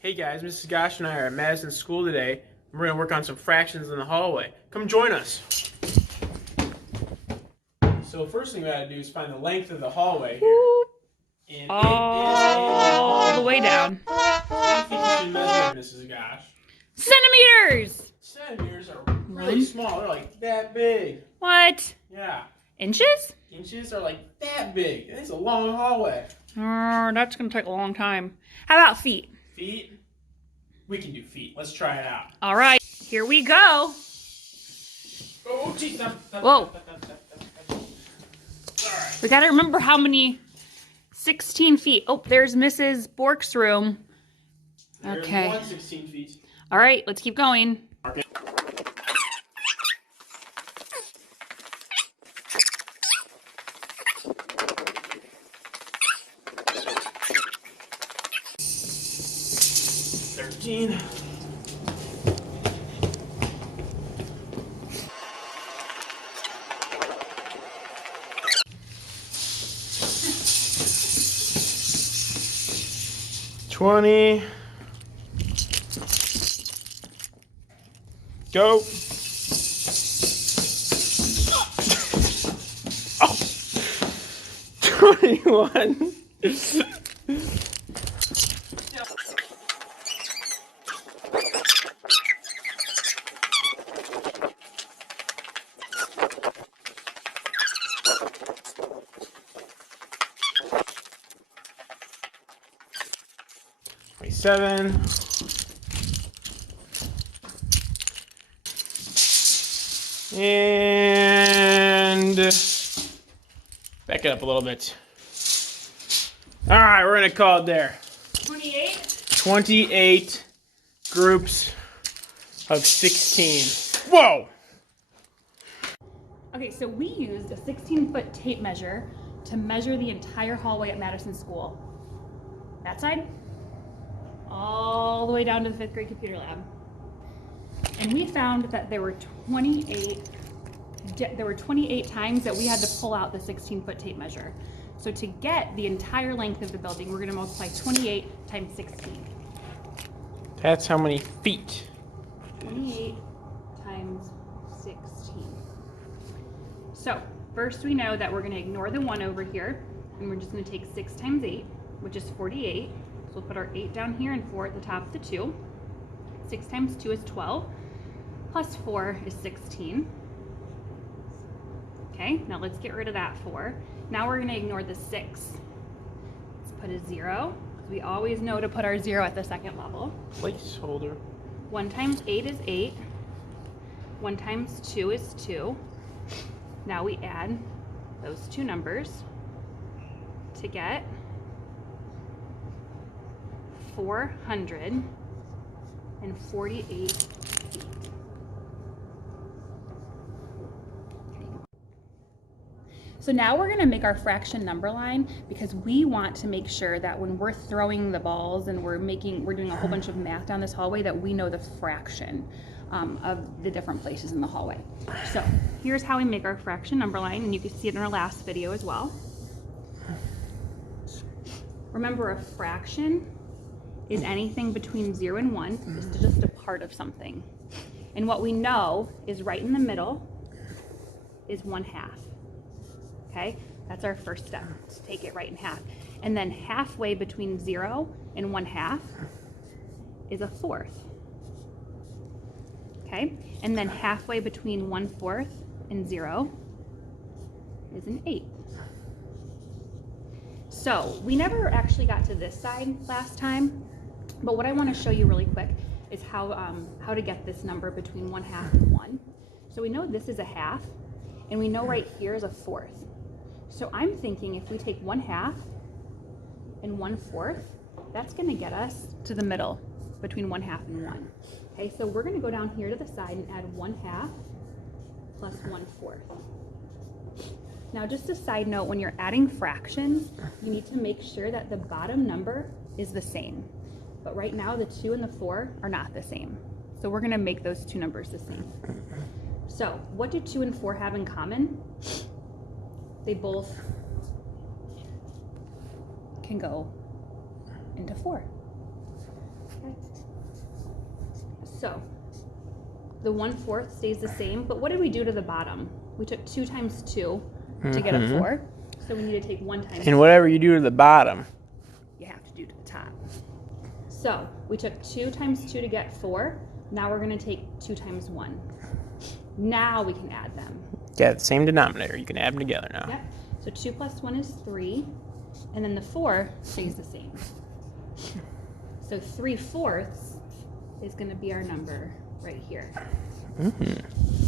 Hey guys, Mrs. Gosh and I are at Madison School today. We're going to work on some fractions in the hallway. Come join us. So the first thing we got to do is find the length of the hallway here. And all the way down. What do you think you should measure, Mrs. Gosh? Centimeters! Centimeters are really small. They're like that big. What? Yeah. Inches? Inches are like that big. It's a long hallway. That's going to take a long time. How about feet? Feet? We can do feet. Let's try it out. All right, here we go. Oh, geez. Whoa. Alright. We got to remember how many 16 feet. Oh, there's Mrs. Bork's room. Okay. There's 16 feet. All right, let's keep going. Okay. $13. $20. Go. Oh. 21. Seven. And back it up a little bit. All right, we're gonna call it there. 28? 28 groups of 16. Whoa! Okay, so we used a 16-foot tape measure to measure the entire hallway at Madison School. That side, all the way down to the 5th grade computer lab. And we found that there were 28 times that we had to pull out the 16-foot tape measure. So to get the entire length of the building, we're going to multiply 28 times 16. That's how many feet? 28 times 16. So first we know that we're going to ignore the 1 over here, and we're just going to take 6 times 8, which is 48. So we'll put our 8 down here and 4 at the top of the 2. 6 times 2 is 12, plus 4 is 16. Okay, now let's get rid of that 4. Now we're going to ignore the 6. Let's put a 0. We always know to put our 0 at the second level. Placeholder. 1 times 8 is 8. 1 times 2 is 2. Now we add those two numbers to get 448 feet. So now we're going to make our fraction number line, because we want to make sure that when we're throwing the balls and we're doing a whole bunch of math down this hallway, that we know the fraction of the different places in the hallway. So here's how we make our fraction number line, and you can see it in our last video as well. Remember, a fraction is anything between 0 and 1. It's just a part of something. And what we know is right in the middle is 1/2. Okay, that's our first step, to take it right in half. And then halfway between 0 and 1/2 is 1/4. Okay, and then halfway between 1/4 and 0 is 1/8. So we never actually got to this side last time, but what I want to show you really quick is how to get this number between 1/2 and 1. So we know this is 1/2, and we know right here is 1/4. So I'm thinking if we take 1/2 and 1/4, that's going to get us to the middle between 1/2 and 1. Okay, so we're going to go down here to the side and add 1/2 plus 1/4. Now, just a side note, when you're adding fractions, you need to make sure that the bottom number is the same. But right now, the 2 and the 4 are not the same. So we're going to make those two numbers the same. So what do 2 and 4 have in common? They both can go into 4. So the 1/4 stays the same, but what did we do to the bottom? We took 2 times 2 to get a 4. So we need to take 1 times And whatever you do to the bottom, you have to do to the top. So we took 2 times 2 to get 4. Now we're going to take 2 times 1. Now we can add them. yeah, the same denominator. You can add them together now. Yep. So 2 plus 1 is 3. And then the 4 stays the same. So 3/4 is going to be our number right here.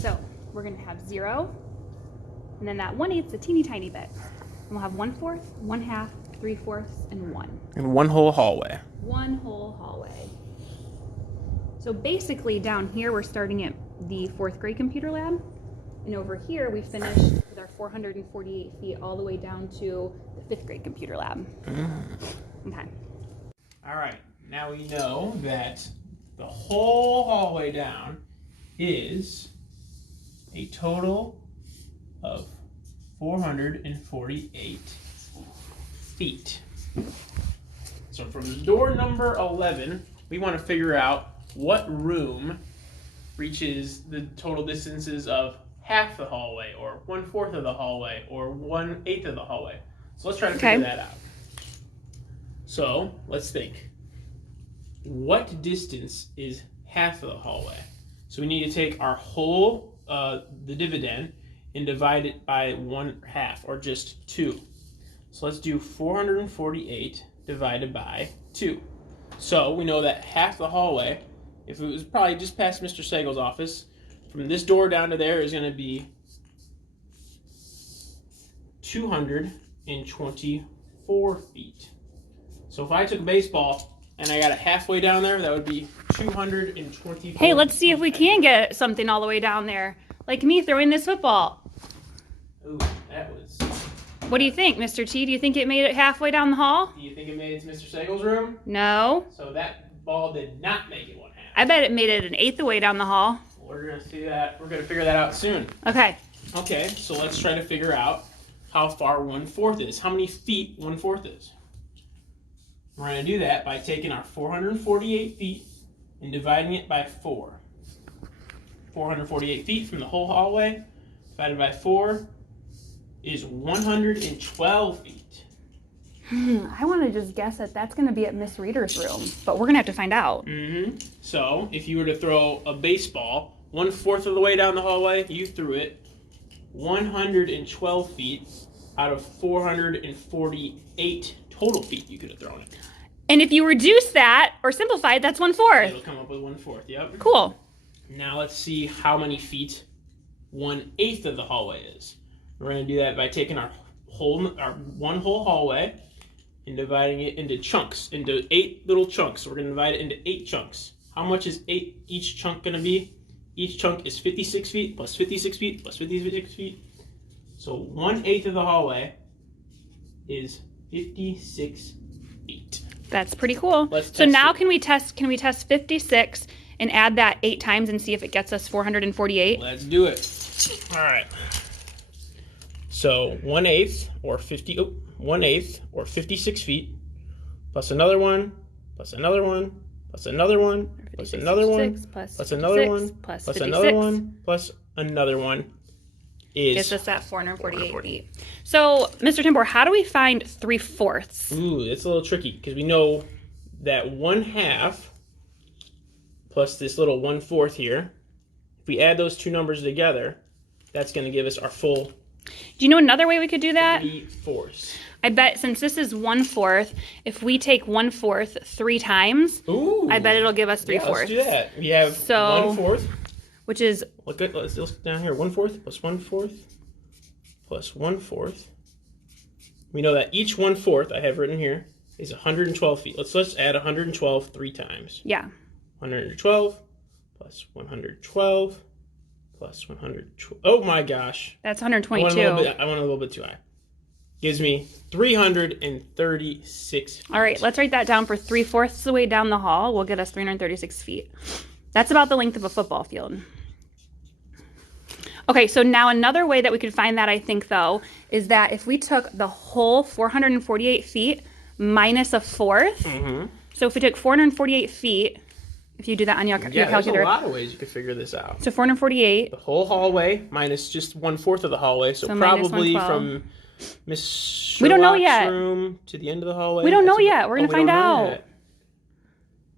So we're going to have 0. And then that 1/8 is a teeny tiny bit. And we'll have 1/4, 1/2, 3/4, and 1. And one whole hallway. One whole hallway. So basically down here we're starting at the 4th grade computer lab. And over here we finished with our 448 feet all the way down to the 5th grade computer lab. Okay. All right, now we know that the whole hallway down is a total of 448 feet. So from door number 11, we want to figure out what room reaches the total distances of half the hallway, or 1/4 of the hallway, or 1/8 of the hallway. So let's try to figure that out. So let's think. What distance is half of the hallway? So we need to take our whole, the dividend, and divide it by 1/2, or just 2. So let's do 448 divided by 2. So we know that half the hallway, if it was probably just past Mr. Sagel's office, from this door down to there is going to be 224 feet. So if I took a baseball and I got it halfway down there, that would be 224. Hey, let's see if we can get something all the way down there. Like me throwing this football. Ooh, that was... What do you think, Mr. T? Do you think it made it halfway down the hall? Do you think it made it to Mr. Sagel's room? No. So that ball did not make it 1/2. I bet it made it an 1/8 way down the hall. We're going to see that. We're going to figure that out soon. Okay. Okay, so let's try to figure out how far 1/4 is. How many feet 1/4 is? We're going to do that by taking our 448 feet and dividing it by 4. 448 feet from the whole hallway divided by 4 is 112 feet. I want to just guess that that's going to be at Miss Reader's room, but we're going to have to find out. So if you were to throw a baseball 1/4 of the way down the hallway, you threw it 112 feet out of 448 total feet you could have thrown it. And if you reduce that or simplify it, that's 1/4. It'll come up with 1/4, yep. Cool. Now let's see how many feet 1/8 of the hallway is. We're going to do that by taking our one whole hallway and dividing it into chunks, into 8 little chunks. So we're going to divide it into 8 chunks. How much is each chunk going to be? Each chunk is 56 feet plus 56 feet plus 56 feet. So 1/8 of the hallway is 56 feet. That's pretty cool. Let's So test now it. can we test 56 and add that 8 times and see if it gets us 448? Let's do it. All right. So 1/8 or 1/8 or 56 feet plus another one plus another one plus another one plus another one plus another one plus another one plus another one Gets us that 448 feet. So, Mr. Timbor, how do we find 3/4? Ooh, it's a little tricky because we know that 1/2 plus this little 1/4 here. If we add those two numbers together, that's going to give us our full Do you know another way we could do that? 3/4. I bet since this is 1/4, if we take 1/4 3 times, Ooh, I bet it'll give us 3/4. Let's do that. We have So- 1/4. Which is, Let's down here. 1/4 plus 1/4 plus 1/4. We know that each 1/4 I have written here is 112 feet. Let's add 112 3 times. yeah. 112 plus 112 plus 112. Oh my gosh. That's I went 122. a little bit too high. Gives me 336 feet. All right, let's write that down for 3/4 the way down the hall. Will get us 336 feet. That's about the length of a football field. Okay, so now another way that we could find that, I think, though, is that if we took the whole 448 feet minus 1/4, So if we took 448 feet, if you do that on your Yeah, there's a calculator. lot of ways you could figure this out. So 448. The whole hallway minus just 1/4 of the hallway, so minus probably 112. from Miss Sherlock's We don't know yet. room to the end of the hallway. We don't know That's yet. We're gonna we find don't know out. yet.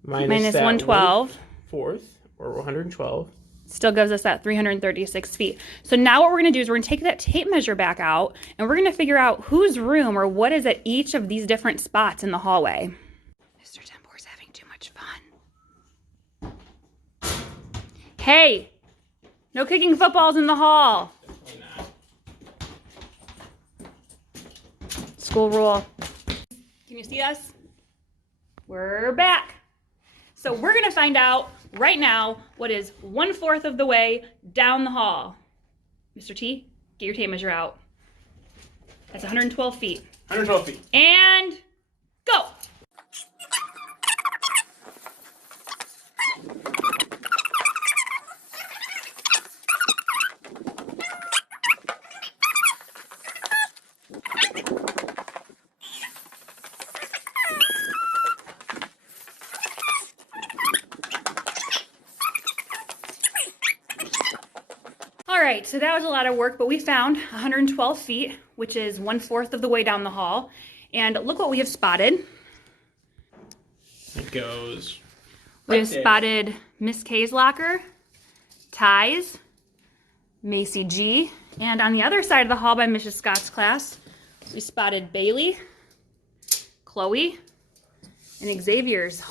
Minus Minus that 112. 1/4 or 112. Still gives us that 336 feet. So now what we're going to do is we're going to take that tape measure back out and we're going to figure out whose room or what is at each of these different spots in the hallway. Mr. Tempor's having too much fun. Hey, no kicking footballs in the hall. Definitely not. School rule. Can you see us? We're back. So we're going to find out right now what is 1/4 of the way down the hall. Mr. T, get your tape measure out. That's 112 feet. 112 feet. And go. All right, so that was a lot of work, but we found 112 feet, which is 1/4 of the way down the hall. And look what we have spotted. It goes. We have right there. spotted Miss K's locker, Ty's, Macy G, and on the other side of the hall by Mrs. Scott's class, we spotted Bailey, Chloe, and Xavier's.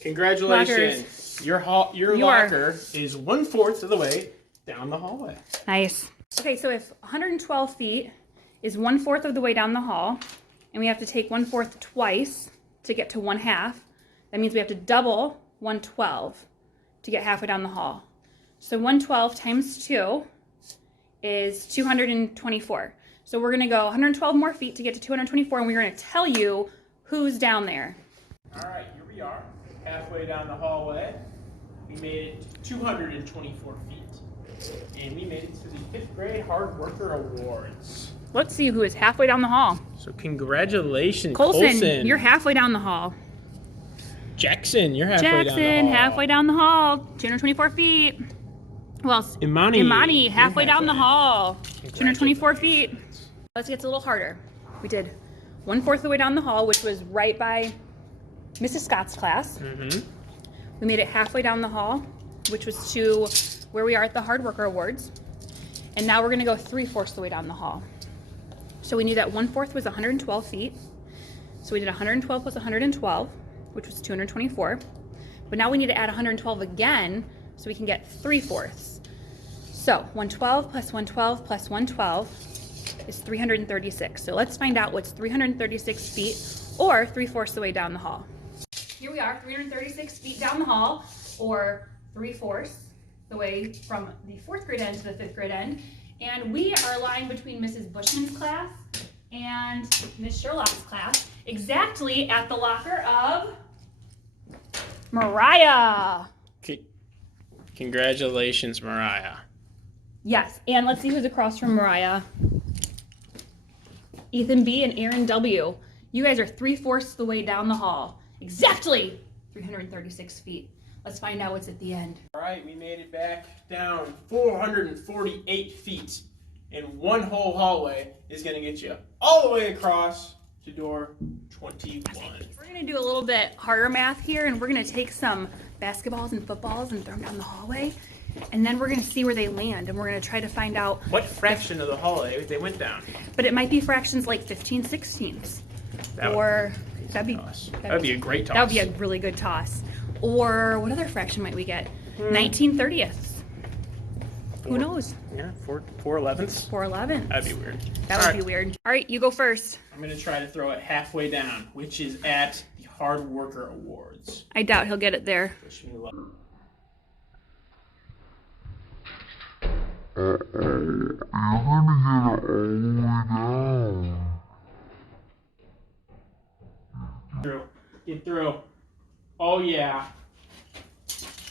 Congratulations. Your You are- locker is 1/4 of the way down the hallway. Nice. Okay, so if 112 feet is 1/4 of the way down the hall, and we have to take 1/4 twice to get to 1/2, that means we have to double 112 to get halfway down the hall. So 112 times 2 is 224. So we're gonna go 112 more feet to get to 224, and we're gonna tell you who's down there. All right, here we are, halfway down the hallway. We made it to 224 feet. And we made it to the 5th grade Hard Worker Awards. Let's see who is halfway down the hall. So congratulations, Colson, you're halfway down the hall. Jackson, you're halfway down the Jackson, hall. halfway down the hall, 224 feet. Who else? Imani, you're halfway down the hall, 224 feet. Congratulations. Let's get a little harder. We did 1/4 of the way down the hall, which was right by Mrs. Scott's class. Mm-hmm. We made it halfway down the hall, which was to where we are at the Hard Worker Awards. And now we're gonna go 3/4 the way down the hall. So we knew that 1/4 was 112 feet. So we did 112 plus 112, which was 224. But now we need to add 112 again so we can get 3/4. So 112 plus 112 plus 112 is 336. So let's find out what's 336 feet or 3/4 the way down the hall. Here we are, 336 feet down the hall, or 3/4 the way from the 4th grade end to the 5th grade end. And we are lying between Mrs. Bushman's class and Miss Sherlock's class, exactly at the locker of Mariah. Congratulations, Mariah. Yes, and let's see who's across from Mariah. Ethan B. and Aaron W. You guys are 3/4 the way down the hall. Exactly 336 feet. Let's find out what's at the end. All right, we made it back down 448 feet. And one whole hallway is going to get you all the way across to door 21. We're gonna do a little bit harder math here, and we're gonna take some basketballs and footballs and throw them down the hallway, and then we're gonna see where they land, and we're gonna try to find out, What fraction of the hallway they went down? but it might be fractions like 15/16, That or that'd be That'd be a great toss. That would be a really good toss. Or what other fraction might we get? 19/30ths. Who knows? Yeah, 4/11ths. 4/11. That'd be weird. That would be weird. All right, you go first. I'm gonna try to throw it halfway down, which is at the Hard Worker Awards. I doubt he'll get it there. Wish me luck. You're gonna get it all the way down. Through. Get through. Oh yeah.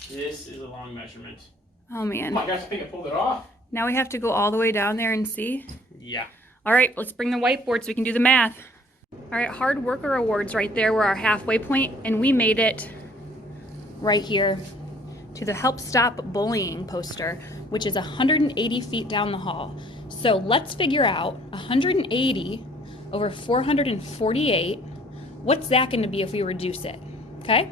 This is a long measurement. Oh Oh man. my gosh, I think I pulled it off. Now we have to go all the way down there and see. Yeah. All right, let's bring the whiteboard so we can do the math. All right, hard worker awards right there were our halfway point, and we made it right here to the Help Stop Bullying poster, which is 180 feet down the hall. So let's figure out 180 over 448. What's that going to be if we reduce it? Okay?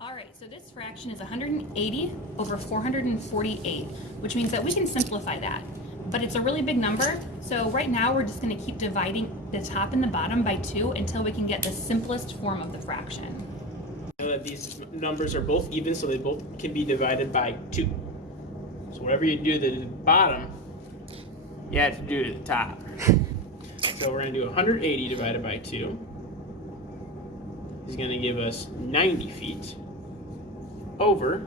All right, so this fraction is 180 over 448, which means that we can simplify that. But it's a really big number, so right now we're just going to keep dividing the top and the bottom by 2 until we can get the simplest form of the fraction. Know that these numbers are both even, so they both can be divided by 2. So whatever you do to the bottom, you have to do to the top. So we're going to do 180 divided by 2 is going to give us 90 feet over,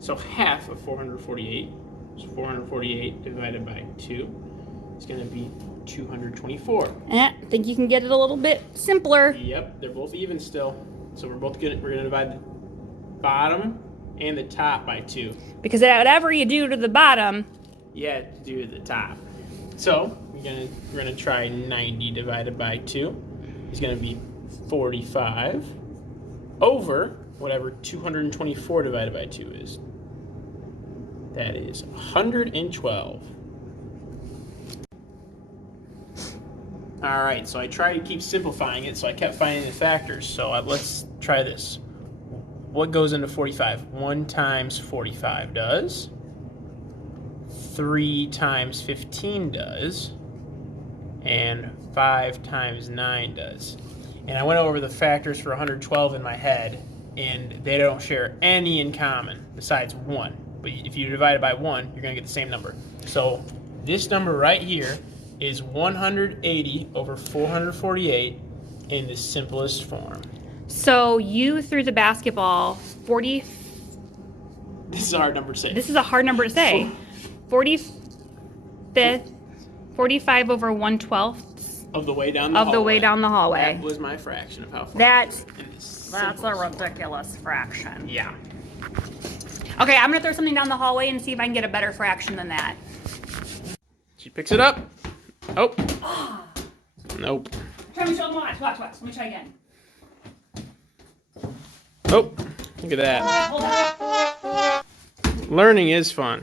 so half of 448. So 448 divided by 2 is going to be 224. I think you can get it a little bit simpler. Yep, they're both even still. So we're going to divide the bottom and the top by 2. Because whatever you do to the bottom, You have to do the top. So we're gonna try 90 divided by 2 is gonna be 45 over whatever 224 divided by 2 is. That is 112. All right, so I tried to keep simplifying it, so I kept finding the factors. So let's try this. What goes into 45? 1 times 45 does. 3 times 15 does. And 5 times 9 does. And I went over the factors for 112 in my head, and they don't share any in common besides 1. But if you divide it by 1, you're going to get the same number. So this number right here is 180 over 448 in the simplest form. so you threw the basketball 40. This is a hard number to say. This is a hard number to say. 45th, 45 over 1/12 Of the way down the of the hallway. way down the hallway. That was my fraction of how far. That's in this that's a simplest form. ridiculous fraction. Yeah. Okay, I'm gonna throw something down the hallway and see if I can get a better fraction than that. She picks it up. Oh. Nope. Try me, watch. Let me try again. Oh. Look at that. Hold on. Learning is fun.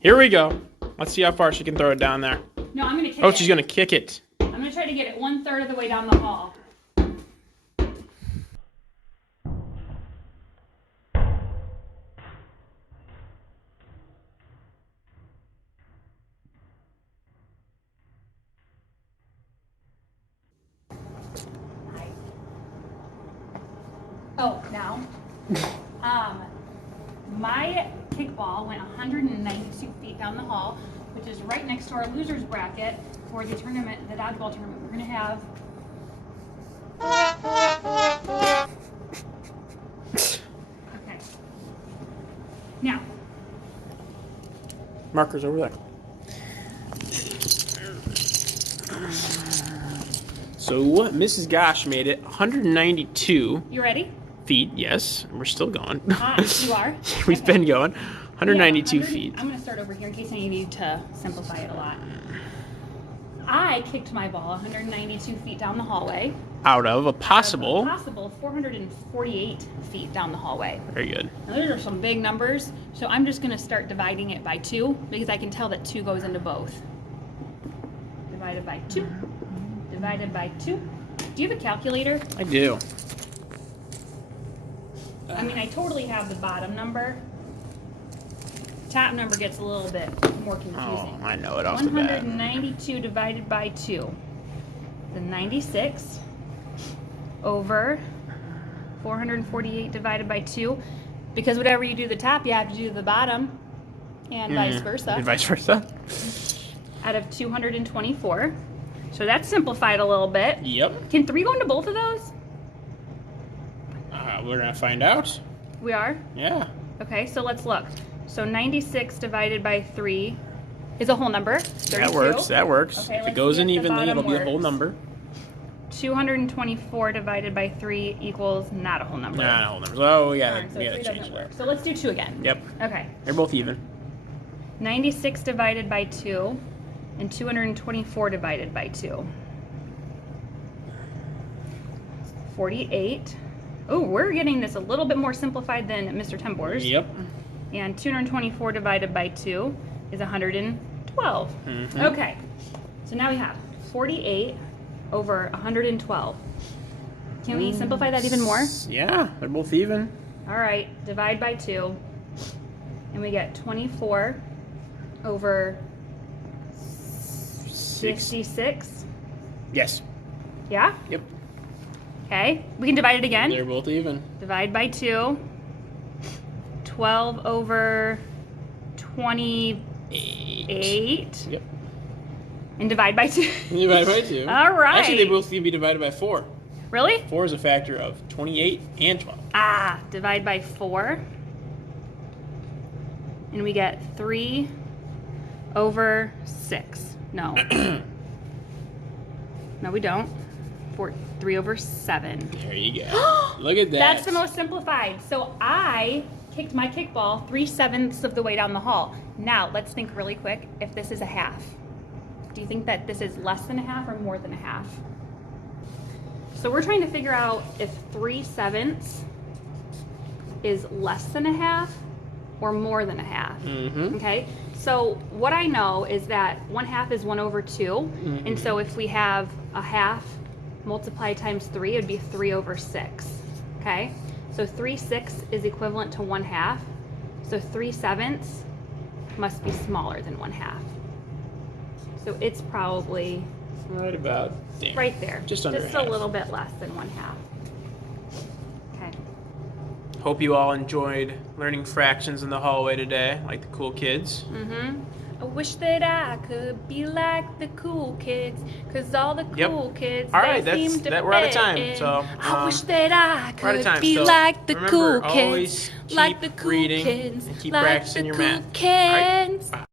Here we go. Let's see how far she can throw it down there. No, I'm gonna kick Oh, it. she's gonna kick it. I'm gonna try to get it 1/3 of the way down the hall. Oh, now, my kickball went 192 feet down the hall, which is right next to our losers bracket for the tournament, the dodgeball tournament we're gonna have. Okay. Now, Marker's over there. So Mrs. Gosh made it 192 you ready? feet. Yes, we're still going. You are? We've Okay. been going. 192 Yeah, feet. I'm gonna start over here in case I need to simplify it a lot. I kicked my ball 192 feet down the hallway. Out of a possible. Possible 448 feet down the hallway. Very good. Now those are some big numbers, so I'm just gonna start dividing it by 2 because I can tell that 2 goes into both. Divided by 2. Divided by 2. Do you have a calculator? I do. I mean, I totally have the bottom number. Top number gets a little bit more confusing. Oh, I know it off the bat. 192 divided by 2. The 96 over 448 divided by 2. Because whatever you do the top, you have to do the bottom. And vice versa. And vice versa. Out of 224. So that's simplified a little bit. Yep. Can 3 go into both of those? We're gonna find out. We are? Yeah. Okay, so let's look. So 96 divided by 3 is a whole number. 32. That works. That works. Okay, If it let's goes see in if the evenly, it'll bottom be a whole works. number. 224 divided by 3 equals not a whole number. Nah, whole numbers. Oh, we gotta, Darn, so we gotta 3 change doesn't that. work. So let's do 2 again. Yep. Okay. They're both even. 96 divided by 2 and 224 divided by 2. 48. Oh, we're getting this a little bit more simplified than Mr. Tembor's. Yep. And 224 divided by 2 is 112. Mhm. Okay, so now we have 48 over 112. Can we simplify that even more? Yeah, they're both even. All right, divide by 2, and we get 24 over 66. Yes. Yeah? Yep. Okay, we can divide it again. They're both even. Divide by 2. 12 over 28. Yep. And divide by 2. Divide by 2. All right. Actually, they both can be divided by 4. Really? 4 is a factor of 28 and 12. Ah, divide by 4. And we get 3 over 6. No. No, we don't. 3 over 7. There you go. Look at that. That's the most simplified. So I kicked my kickball 3/7 of the way down the hall. Now, let's think really quick. If this is a half, do you think that this is less than a half or more than a half? So we're trying to figure out if 3/7 is less than a half or more than a half. Mm-hmm. Okay, so what I know is that 1/2 is 1 over 2. And so if we have a half multiplied times 3, it would be 3 over 6. Okay, so 3/6 is equivalent to 1/2. So 3/7 must be smaller than 1/2. So it's probably Right about there. right there. Just under Just a a half. little bit less than 1/2. Okay. Hope you all enjoyed learning fractions in the hallway today, like the cool kids. Mm-hmm. I wish that I could be like the cool kids, cause all the Yep. cool kids All they right, that's- seem to that- we're out of fit time, in. so, I wish that I we're out of could time, be so like the remember, cool always kids, like keep the cool reading kids, and keep like practicing the your cool math. All right? kids. Bye.